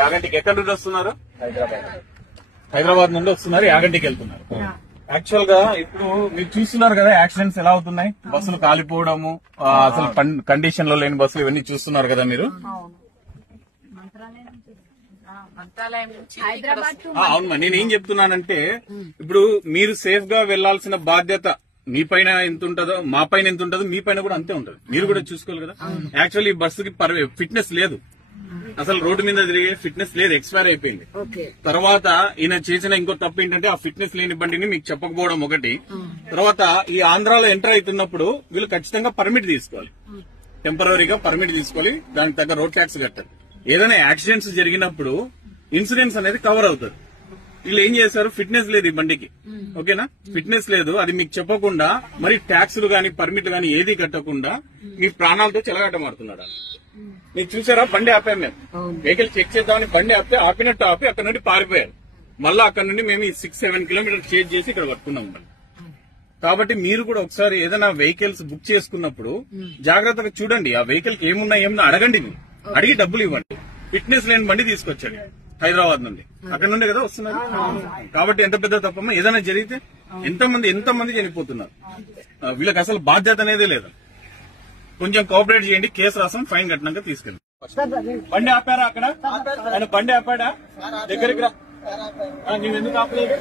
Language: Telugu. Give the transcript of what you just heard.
యాగంటికి ఎక్కడి నుండి వస్తున్నారు? హైదరాబాద్ నుండి వస్తున్నారు, యాగంటికి వెళ్తున్నారు. యాక్చువల్ గా ఇప్పుడు మీరు చూస్తున్నారు కదా యాక్సిడెంట్స్ ఎలా అవుతున్నాయి, బస్సులు కాలిపోవడము, అసలు కండిషన్ లో లేని బస్సులు ఇవన్నీ చూస్తున్నారు కదా మీరు. అవును, నేనేం చెప్తున్నానంటే ఇప్పుడు మీరు సేఫ్ గా వెళ్లాల్సిన బాధ్యత మీ పైన ఎంత ఉంటుందో మా పైన ఎంత ఉంటుందో మీ పైన కూడా అంతే ఉంటుంది. మీరు కూడా చూసుకోవాలి కదా. యాక్చువల్లీ ఈ బస్సుకి ఫిట్నెస్ లేదు, అసలు రోడ్డు మీద తిరిగే ఫిట్నెస్ లేదు, ఎక్స్పైర్ అయిపోయింది. తర్వాత ఈయన చేసిన ఇంకో తప్పు ఏంటంటే ఆ ఫిట్నెస్ లేని బండిని మీకు చెప్పకపోవడం ఒకటి. తర్వాత ఈ ఆంధ్రాలో ఎంటర్ అవుతున్నప్పుడు వీళ్ళు ఖచ్చితంగా పర్మిట్ తీసుకోవాలి, టెంపరీగా పర్మిట్ తీసుకోవాలి, దానికి తగ్గ రోడ్ ట్యాక్స్ కట్టాలి. ఏదైనా యాక్సిడెంట్స్ జరిగినప్పుడు ఇన్సూరెన్స్ అనేది కవర్ అవుతుంది. వీళ్ళు ఏం చేశారు, ఫిట్నెస్ లేదు ఈ బండికి, ఓకేనా, ఫిట్నెస్ లేదు, అది మీకు చెప్పకుండా మరి ట్యాక్సులు గాని పర్మిట్ గాని ఏది కట్టకుండా మీ ప్రాణాలతో చెలగాటమాడుతున్నాడు. మీరు చూసారా, బండి ఆపాం మేము, వెహికల్ చెక్ చేద్దామని బండి ఆపితే ఆపినట్టు ఆపి అక్కడ నుండి పారిపోయారు. మళ్ళా అక్కడ నుండి మేము 6-7 కిలోమీటర్లు చేంజ్ చేసి ఇక్కడ పట్టుకున్నాం. కాబట్టి మీరు కూడా ఒకసారి ఏదైనా వెహికల్స్ బుక్ చేసుకున్నప్పుడు జాగ్రత్తగా చూడండి, ఆ వెహికల్ కి ఏమున్నా అడగండి, అడిగి డబ్బులు ఇవ్వండి. ఫిట్నెస్ లేని బండి తీసుకొచ్చండి హైదరాబాద్ నుండి, అక్కడ నుండి కదా వస్తున్నారు. కాబట్టి ఎంత పెద్ద తప్పమ్మా, ఏదైనా జరిగితే ఎంతమంది చనిపోతున్నారు. వీళ్ళకి అసలు బాధ్యత అనేదే లేదు. కొంచెం కోఆపరేట్ చేయండి, కేసు రాసాం, ఫైన్ కట్టినాక తీసుకెళ్ళి. బండి ఆపారా అక్కడ? ఆయన బండి ఆపాడా? దగ్గరికి రా, నువ్వు ఎందుకు ఆపలేదు?